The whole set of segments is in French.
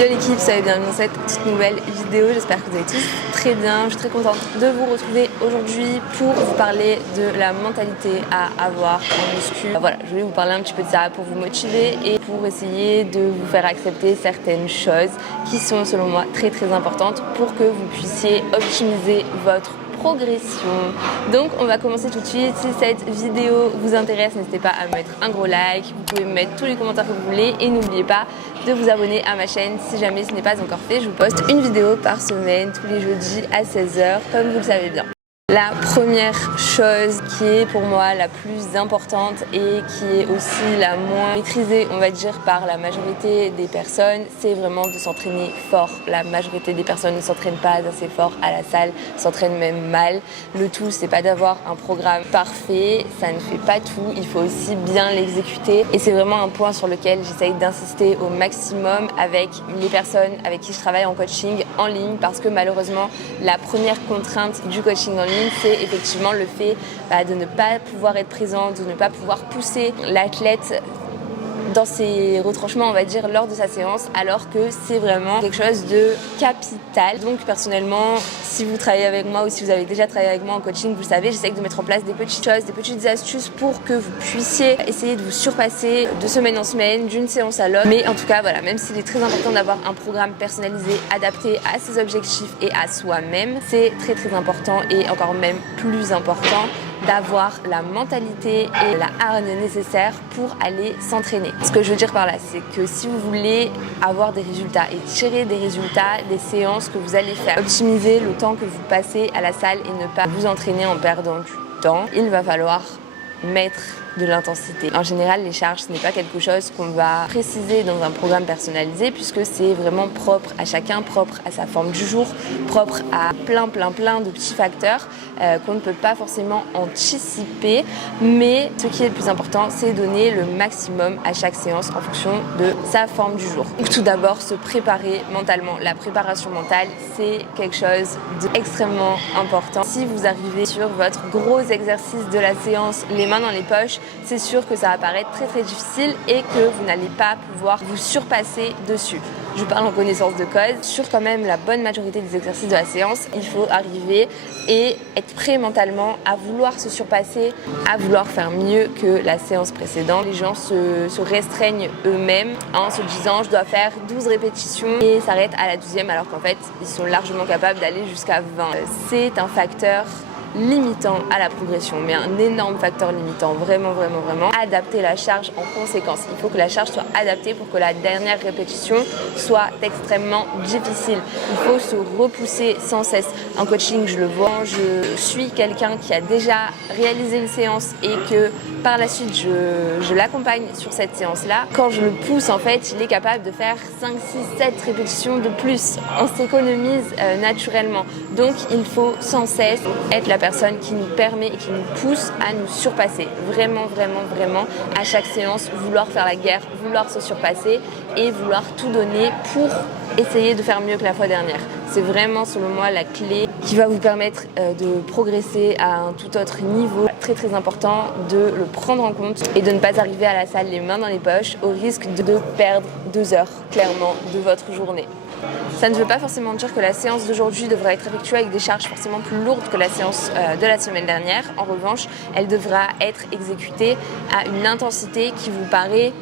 Yo l'équipe, soyez bienvenue dans cette toute nouvelle vidéo. J'espère que vous allez tous très bien. Je suis très contente de vous retrouver aujourd'hui pour vous parler de la mentalité à avoir en muscu. Voilà, je voulais vous parler un petit peu de ça pour vous motiver et pour essayer de vous faire accepter certaines choses qui sont selon moi très importantes pour que vous puissiez optimiser votre progression. Donc on va commencer tout de suite. Si cette vidéo vous intéresse, n'hésitez pas à mettre un gros like, vous pouvez mettre tous les commentaires que vous voulez et n'oubliez pas de vous abonner à ma chaîne si jamais ce n'est pas encore fait. Je vous poste une vidéo par semaine tous les jeudis à 16h comme vous le savez bien. La première chose qui est pour moi la plus importante et qui est aussi la moins maîtrisée, on va dire, par la majorité des personnes, c'est vraiment de s'entraîner fort. La majorité des personnes ne s'entraînent pas assez fort à la salle, s'entraînent même mal. Le tout, c'est pas d'avoir un programme parfait, ça ne fait pas tout, il faut aussi bien l'exécuter. Et c'est vraiment un point sur lequel j'essaye d'insister au maximum avec les personnes avec qui je travaille en coaching en ligne, parce que malheureusement, la première contrainte du coaching en ligne, c'est effectivement le fait de ne pas pouvoir être présent, de ne pas pouvoir pousser l'athlète dans ses retranchements, on va dire, lors de sa séance, alors que c'est vraiment quelque chose de capital. Donc personnellement, si vous travaillez avec moi ou si vous avez déjà travaillé avec moi en coaching, vous le savez, j'essaie de mettre en place des petites choses, des petites astuces pour que vous puissiez essayer de vous surpasser de semaine en semaine, d'une séance à l'autre. Mais en tout cas, voilà, même s'il est très important d'avoir un programme personnalisé, adapté à ses objectifs et à soi-même, c'est très important et encore même plus important d'avoir la mentalité et la hargne nécessaire pour aller s'entraîner. Ce que je veux dire par là, c'est que si vous voulez avoir des résultats et tirer des résultats des séances que vous allez faire, optimiser le temps que vous passez à la salle et ne pas vous entraîner en perdant du temps, il va falloir mettre de l'intensité. En général, les charges, ce n'est pas quelque chose qu'on va préciser dans un programme personnalisé, puisque c'est vraiment propre à chacun, propre à sa forme du jour, propre à plein de petits facteurs qu'on ne peut pas forcément anticiper. Mais ce qui est le plus important, c'est donner le maximum à chaque séance en fonction de sa forme du jour. Donc, tout d'abord, se préparer mentalement. La préparation mentale, c'est quelque chose d'extrêmement important. Si vous arrivez sur votre gros exercice de la séance, les mains dans les poches, c'est sûr que ça va paraître très difficile et que vous n'allez pas pouvoir vous surpasser dessus. Je parle en connaissance de cause. Sur quand même la bonne majorité des exercices de la séance, il faut arriver et être prêt mentalement à vouloir se surpasser, à vouloir faire mieux que la séance précédente. Les gens se restreignent eux-mêmes en se disant je dois faire 12 répétitions et s'arrêtent à la 12e, alors qu'en fait ils sont largement capables d'aller jusqu'à 20. C'est un facteur limitant à la progression, mais un énorme facteur limitant, vraiment. Adapter la charge en conséquence. Il faut que la charge soit adaptée pour que la dernière répétition soit extrêmement difficile. Il faut se repousser sans cesse. En coaching, je le vois, je suis quelqu'un qui a déjà réalisé une séance et que par la suite, je l'accompagne sur cette séance-là. Quand je le pousse, en fait, il est capable de faire 5, 6, 7 répétitions de plus. On s'économise naturellement. Donc, il faut sans cesse être la personne qui nous permet et qui nous pousse à nous surpasser. Vraiment, à chaque séance, vouloir faire la guerre, vouloir se surpasser et vouloir tout donner pour essayer de faire mieux que la fois dernière. C'est vraiment, selon moi, la clé qui va vous permettre de progresser à un tout autre niveau. Très important de le prendre en compte et de ne pas arriver à la salle les mains dans les poches au risque de perdre 2 heures, clairement, de votre journée. Ça ne veut pas forcément dire que la séance d'aujourd'hui devra être effectuée avec des charges forcément plus lourdes que la séance de la semaine dernière. En revanche, elle devra être exécutée à une intensité qui vous paraît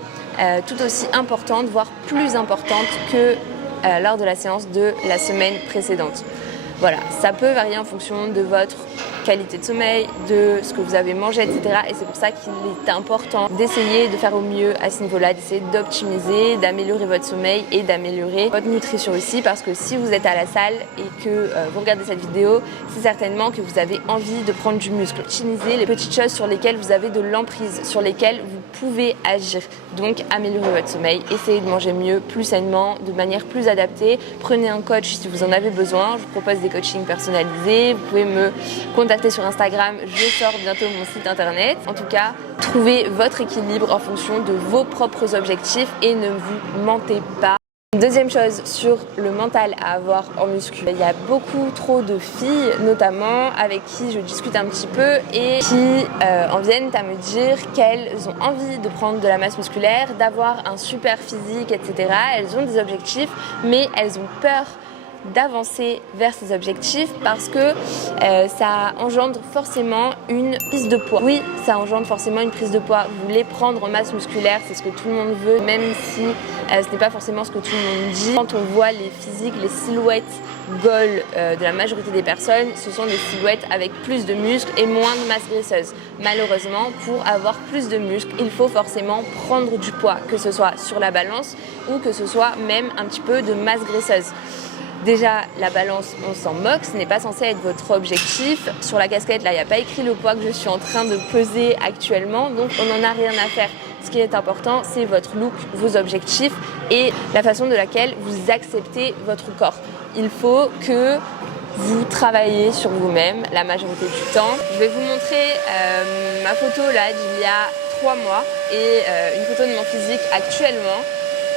tout aussi importante, voire plus importante que lors de la séance de la semaine précédente. Voilà, ça peut varier en fonction de votre qualité de sommeil, de ce que vous avez mangé, etc. Et c'est pour ça qu'il est important d'essayer de faire au mieux à ce niveau-là, d'essayer d'optimiser, d'améliorer votre sommeil et d'améliorer votre nutrition aussi, parce que si vous êtes à la salle et que vous regardez cette vidéo, c'est certainement que vous avez envie de prendre du muscle. Optimisez les petites choses sur lesquelles vous avez de l'emprise, sur lesquelles vous pouvez agir. Donc améliorez votre sommeil, essayez de manger mieux, plus sainement, de manière plus adaptée. Prenez un coach si vous en avez besoin. Je vous propose des coachings personnalisés. Vous pouvez me contacter sur Instagram, je sors bientôt mon site internet. En tout cas, trouvez votre équilibre en fonction de vos propres objectifs et ne vous mentez pas. Deuxième chose sur le mental à avoir en muscu, il y a beaucoup trop de filles notamment avec qui je discute un petit peu et qui en viennent à me dire qu'elles ont envie de prendre de la masse musculaire, d'avoir un super physique, etc. Elles ont des objectifs mais elles ont peur d'avancer vers ces objectifs parce que ça engendre forcément une prise de poids. Oui, ça engendre forcément une prise de poids. Vous voulez prendre en masse musculaire, c'est ce que tout le monde veut, même si ce n'est pas forcément ce que tout le monde dit. Quand on voit les physiques, les silhouettes goal de la majorité des personnes, ce sont des silhouettes avec plus de muscles et moins de masse graisseuse. Malheureusement, pour avoir plus de muscles, il faut forcément prendre du poids, que ce soit sur la balance ou que ce soit même un petit peu de masse graisseuse. Déjà, la balance, on s'en moque, ce n'est pas censé être votre objectif. Sur la casquette, là, il n'y a pas écrit le poids que je suis en train de peser actuellement, donc on n'en a rien à faire. Ce qui est important, c'est votre look, vos objectifs et la façon de laquelle vous acceptez votre corps. Il faut que vous travaillez sur vous-même la majorité du temps. Je vais vous montrer ma photo là d'il y a 3 mois et une photo de mon physique actuellement.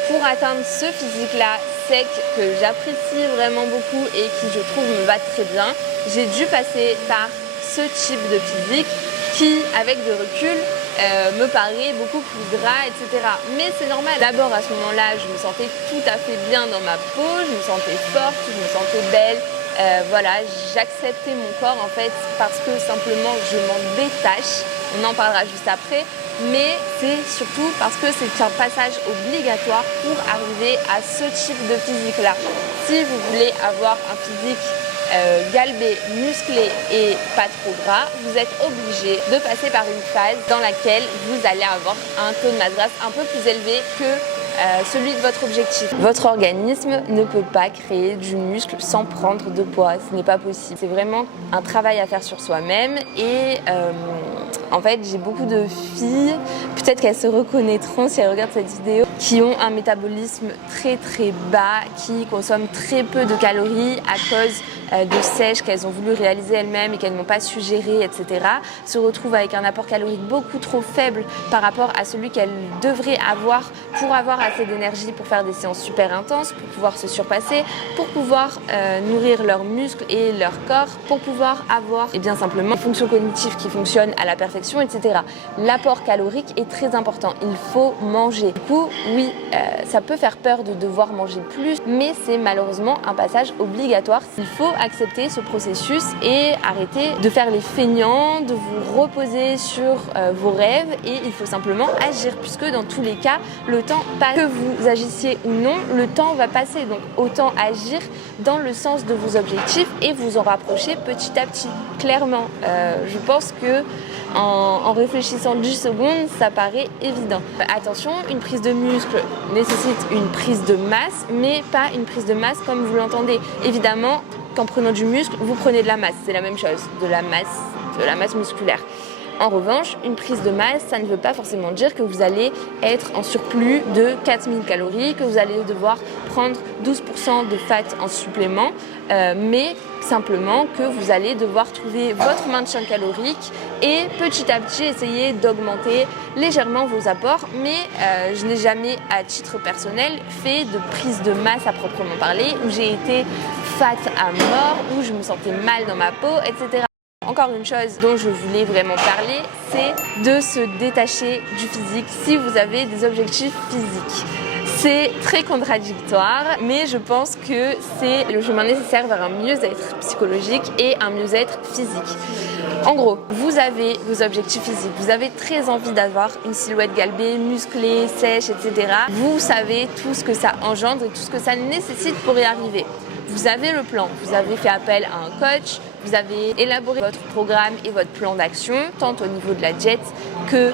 Pour atteindre ce physique-là sec que j'apprécie vraiment beaucoup et qui je trouve me va très bien, j'ai dû passer par ce type de physique qui, avec de recul, me paraît beaucoup plus gras, etc. Mais c'est normal. D'abord, à ce moment-là, je me sentais tout à fait bien dans ma peau, je me sentais forte, je me sentais belle. Voilà, j'acceptais mon corps en fait parce que simplement je m'en détache. On en parlera juste après. Mais c'est surtout parce que c'est un passage obligatoire pour arriver à ce type de physique-là. Si vous voulez avoir un physique galbé, musclé et pas trop gras, vous êtes obligé de passer par une phase dans laquelle vous allez avoir un taux de masse grasse un peu plus élevé que celui de votre objectif. Votre organisme ne peut pas créer du muscle sans prendre de poids, ce n'est pas possible. C'est vraiment un travail à faire sur soi-même et en fait j'ai beaucoup de filles, peut-être qu'elles se reconnaîtront si elles regardent cette vidéo, qui ont un métabolisme très très bas, qui consomment très peu de calories à cause de sèches qu'elles ont voulu réaliser elles-mêmes et qu'elles n'ont pas su gérer, etc. Se retrouvent avec un apport calorique beaucoup trop faible par rapport à celui qu'elles devraient avoir pour avoir assez d'énergie pour faire des séances super intenses, pour pouvoir se surpasser, pour pouvoir nourrir leurs muscles et leur corps, pour pouvoir avoir bien simplement une fonction cognitive qui fonctionne à la perfection, etc. L'apport calorique est très important, il faut manger. Du coup, oui, ça peut faire peur de devoir manger plus, mais c'est malheureusement un passage obligatoire. Il faut accepter ce processus et arrêter de faire les feignants, de vous reposer sur vos rêves et il faut simplement agir puisque dans tous les cas, le temps passe. Que vous agissiez ou non, le temps va passer. Donc autant agir dans le sens de vos objectifs et vous en rapprocher petit à petit. Clairement, je pense que en réfléchissant 10 secondes, ça paraît évident. Attention, une prise de muscle nécessite une prise de masse, mais pas une prise de masse comme vous l'entendez. Évidemment, qu'en prenant du muscle, vous prenez de la masse. C'est la même chose, de la masse musculaire. En revanche, une prise de masse, ça ne veut pas forcément dire que vous allez être en surplus de 4000 calories, que vous allez devoir prendre 12% de fat en supplément, mais simplement que vous allez devoir trouver votre maintien calorique et petit à petit essayer d'augmenter légèrement vos apports. Mais je n'ai jamais, à titre personnel, fait de prise de masse à proprement parler, où j'ai été fat à mort, où je me sentais mal dans ma peau, etc. Encore une chose dont je voulais vraiment parler, c'est de se détacher du physique si vous avez des objectifs physiques. C'est très contradictoire, mais je pense que c'est le chemin nécessaire vers un mieux-être psychologique et un mieux-être physique. En gros, vous avez vos objectifs physiques, vous avez très envie d'avoir une silhouette galbée, musclée, sèche, etc. Vous savez tout ce que ça engendre et tout ce que ça nécessite pour y arriver. Vous avez le plan, vous avez fait appel à un coach, vous avez élaboré votre programme et votre plan d'action, tant au niveau de la diète que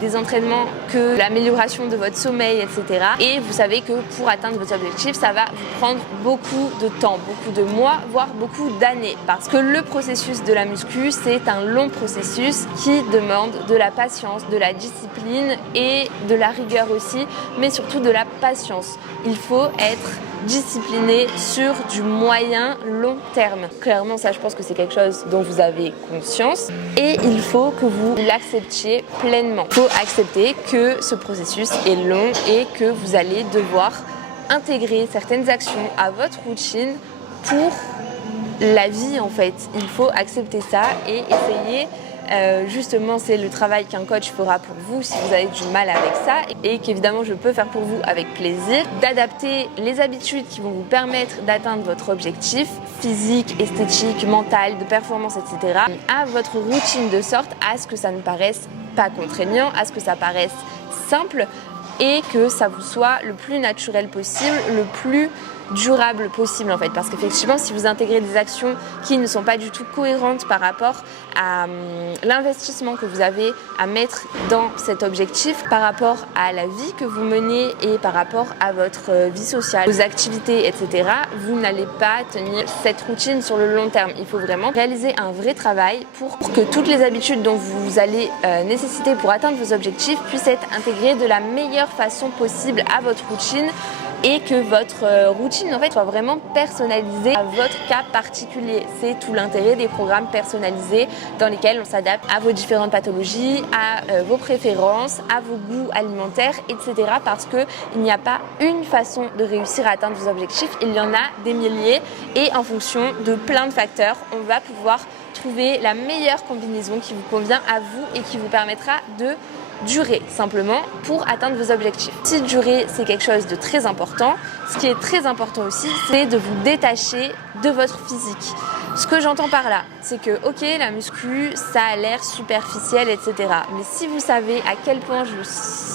des entraînements, que l'amélioration de votre sommeil, etc. Et vous savez que pour atteindre votre objectif, ça va vous prendre beaucoup de temps, beaucoup de mois, voire beaucoup d'années. Parce que le processus de la muscu, c'est un long processus qui demande de la patience, de la discipline et de la rigueur aussi, mais surtout de la patience. Il faut être discipliné sur du moyen long terme. Clairement, ça, je pense que c'est quelque chose dont vous avez conscience et il faut que vous l'acceptiez pleinement. Il faut accepter que ce processus est long et que vous allez devoir intégrer certaines actions à votre routine pour la vie en fait. Il faut accepter ça et essayer, justement c'est le travail qu'un coach fera pour vous si vous avez du mal avec ça et qu'évidemment je peux faire pour vous avec plaisir, d'adapter les habitudes qui vont vous permettre d'atteindre votre objectif physique, esthétique, mental, de performance, etc. à votre routine de sorte à ce que ça ne paraisse pas contraignant, à ce que ça paraisse simple et que ça vous soit le plus naturel possible, le plus durable possible en fait, parce qu'effectivement si vous intégrez des actions qui ne sont pas du tout cohérentes par rapport à l'investissement que vous avez à mettre dans cet objectif, par rapport à la vie que vous menez et par rapport à votre vie sociale, vos activités, etc., vous n'allez pas tenir cette routine sur le long terme. Il faut vraiment réaliser un vrai travail pour que toutes les habitudes dont vous allez nécessiter pour atteindre vos objectifs puissent être intégrées de la meilleure façon possible à votre routine et que votre routine en fait soit vraiment personnalisée à votre cas particulier. C'est tout l'intérêt des programmes personnalisés dans lesquels on s'adapte à vos différentes pathologies, à vos préférences, à vos goûts alimentaires, etc. Parce qu'il n'y a pas une façon de réussir à atteindre vos objectifs, il y en a des milliers et en fonction de plein de facteurs, on va pouvoir trouver la meilleure combinaison qui vous convient à vous et qui vous permettra de durer simplement pour atteindre vos objectifs. Si durer c'est quelque chose de très important, ce qui est très important aussi c'est de vous détacher de votre physique. Ce que j'entends par là, c'est que ok la muscu ça a l'air superficiel etc. Mais si vous savez à quel point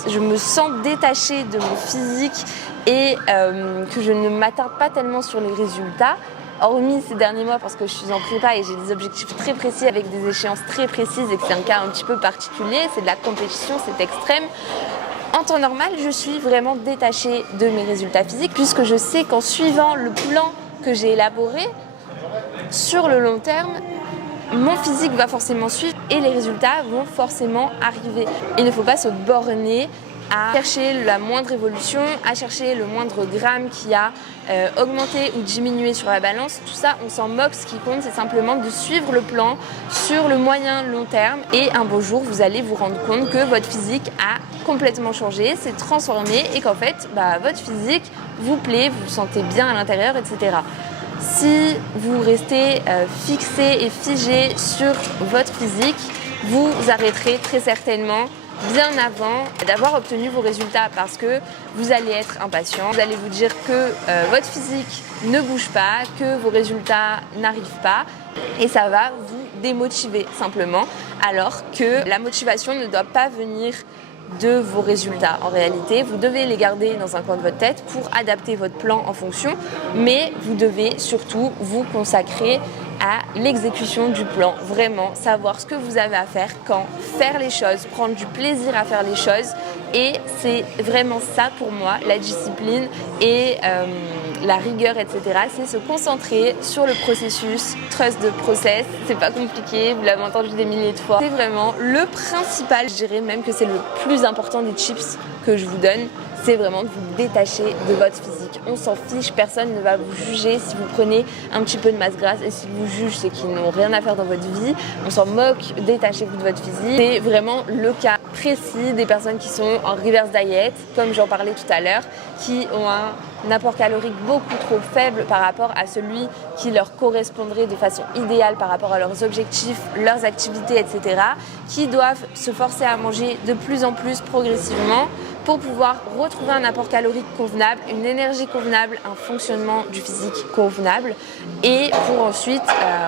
je me sens détachée de mon physique et que je ne m'attarde pas tellement sur les résultats, hormis ces derniers mois parce que je suis en prépa et j'ai des objectifs très précis avec des échéances très précises et que c'est un cas un petit peu particulier, c'est de la compétition, c'est extrême. En temps normal, je suis vraiment détachée de mes résultats physiques puisque je sais qu'en suivant le plan que j'ai élaboré, sur le long terme, mon physique va forcément suivre et les résultats vont forcément arriver. Il ne faut pas se borner à chercher la moindre évolution, à chercher le moindre gramme qui a augmenté ou diminué sur la balance. Tout ça, on s'en moque. Ce qui compte, c'est simplement de suivre le plan sur le moyen long terme. Et un beau jour, vous allez vous rendre compte que votre physique a complètement changé, s'est transformé et qu'en fait, votre physique vous plaît, vous vous sentez bien à l'intérieur, etc. Si vous restez fixé et figé sur votre physique, vous arrêterez très certainement bien avant d'avoir obtenu vos résultats parce que vous allez être impatient, vous allez vous dire que votre physique ne bouge pas, que vos résultats n'arrivent pas et ça va vous démotiver simplement alors que la motivation ne doit pas venir de vos résultats. En réalité, vous devez les garder dans un coin de votre tête pour adapter votre plan en fonction, mais vous devez surtout vous consacrer à l'exécution du plan, vraiment savoir ce que vous avez à faire, quand, faire les choses, prendre du plaisir à faire les choses et c'est vraiment ça pour moi, la discipline et la rigueur, etc. C'est se concentrer sur le processus, trust the process, c'est pas compliqué, vous l'avez entendu des milliers de fois. C'est vraiment le principal, je dirais même que c'est le plus important des tips que je vous donne, c'est vraiment de vous détacher de votre physique. On s'en fiche, personne ne va vous juger si vous prenez un petit peu de masse grasse et s'ils vous jugent, c'est qu'ils n'ont rien à faire dans votre vie. On s'en moque, détachez-vous de votre physique. C'est vraiment le cas précis des personnes qui sont en reverse diet, comme j'en parlais tout à l'heure, qui ont un apport calorique beaucoup trop faible par rapport à celui qui leur correspondrait de façon idéale par rapport à leurs objectifs, leurs activités, etc., qui doivent se forcer à manger de plus en plus progressivement pour pouvoir retrouver un apport calorique convenable, une énergie convenable, un fonctionnement du physique convenable et pour ensuite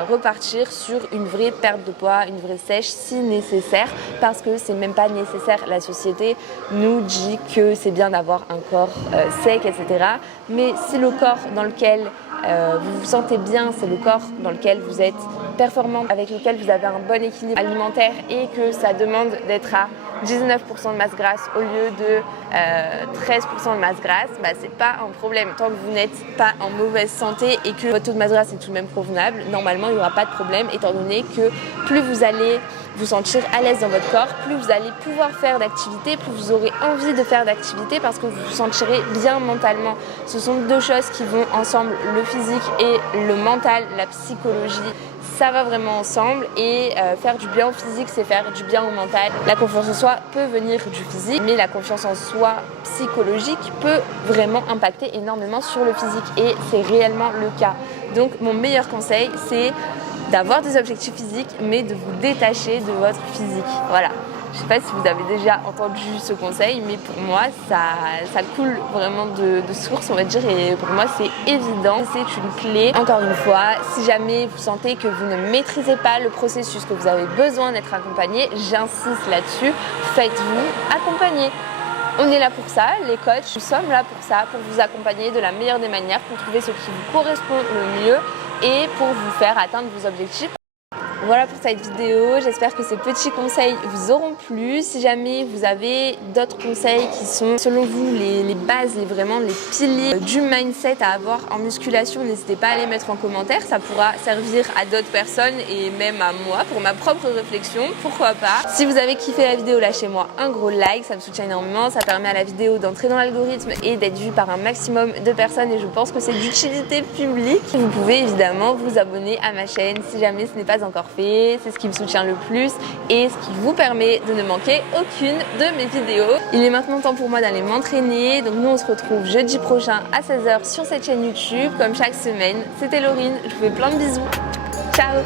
repartir sur une vraie perte de poids, une vraie sèche si nécessaire parce que c'est même pas nécessaire. La société nous dit que c'est bien d'avoir un corps sec, etc. Mais si le corps dans lequel vous vous sentez bien, c'est le corps dans lequel vous êtes performant, avec lequel vous avez un bon équilibre alimentaire et que ça demande d'être à 19% de masse grasse au lieu de 13% de masse grasse, c'est pas un problème. Tant que vous n'êtes pas en mauvaise santé et que votre taux de masse grasse est tout de même convenable, normalement il n'y aura pas de problème étant donné que plus vous allez vous sentir à l'aise dans votre corps, plus vous allez pouvoir faire d'activité, plus vous aurez envie de faire d'activité parce que vous vous sentirez bien mentalement. Ce sont deux choses qui vont ensemble, le physique et le mental, la psychologie. ça va vraiment ensemble et faire du bien au physique, c'est faire du bien au mental. La confiance en soi peut venir du physique, mais la confiance en soi psychologique peut vraiment impacter énormément sur le physique et c'est réellement le cas. Donc mon meilleur conseil, c'est d'avoir des objectifs physiques, mais de vous détacher de votre physique. Voilà. Je ne sais pas si vous avez déjà entendu ce conseil, mais pour moi, ça coule vraiment de source, on va dire, et pour moi, c'est évident. C'est une clé. Encore une fois, si jamais vous sentez que vous ne maîtrisez pas le processus, que vous avez besoin d'être accompagné, j'insiste là-dessus, faites-vous accompagner. On est là pour ça, les coachs, nous sommes là pour ça, pour vous accompagner de la meilleure des manières, pour trouver ce qui vous correspond le mieux et pour vous faire atteindre vos objectifs. Voilà pour cette vidéo, j'espère que ces petits conseils vous auront plu. Si jamais vous avez d'autres conseils qui sont selon vous les bases et vraiment les piliers du mindset à avoir en musculation, n'hésitez pas à les mettre en commentaire, ça pourra servir à d'autres personnes et même à moi pour ma propre réflexion, pourquoi pas. Si vous avez kiffé la vidéo, lâchez-moi un gros like, ça me soutient énormément, ça permet à la vidéo d'entrer dans l'algorithme et d'être vue par un maximum de personnes et je pense que c'est d'utilité publique. Vous pouvez évidemment vous abonner à ma chaîne si jamais ce n'est pas encore fait. C'est ce qui me soutient le plus et ce qui vous permet de ne manquer aucune de mes vidéos. Il est maintenant temps pour moi d'aller m'entraîner, donc nous on se retrouve jeudi prochain à 16h sur cette chaîne YouTube comme chaque semaine. C'était Laurine, je vous fais plein de bisous. Ciao.